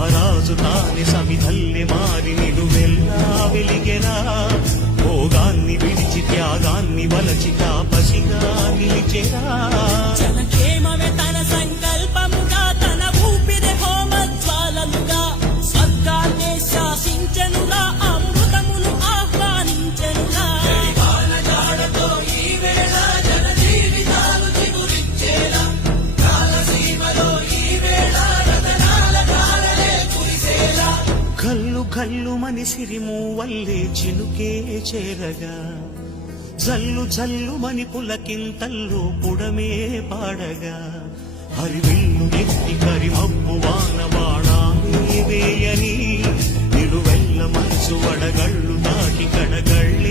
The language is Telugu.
మహారాజు తాని సమిధల్లి మారి నిలువెల్లా వెలిగెనా. భోగాన్ని విడిచి త్యాగాన్ని వలచి తాపసిగా కళ్ళు కళ్ళు మనిసిరిము వల్లే చినుకే చేరగా. జల్లు జల్లు మని పులకింతల్లు పుడమే పాడగా. హరివిల్లు ఎత్తి కరిమబ్బు వాన వేయని నిలువెల్ల మనసు వడగళ్ళు దాటి కడగళ్ళి